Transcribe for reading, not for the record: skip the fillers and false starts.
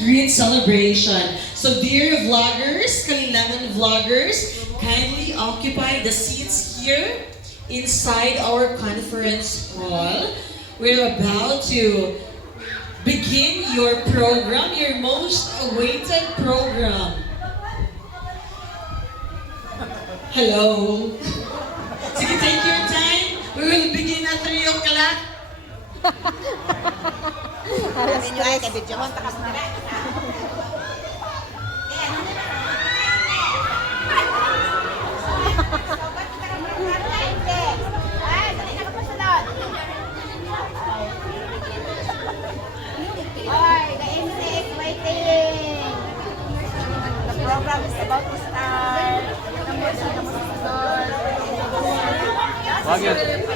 greet celebration. So dear vloggers, Kalilangan vloggers, kindly occupy the seats here inside our conference hall. We're about to begin your program, your most awaited program. Hello. Sige, take your time. We will begin at 3 o'clock. Sabi nyo ay, kabidyohon, takas na rin. Oy, the MC is waiting. The program is about to start. Wag yan.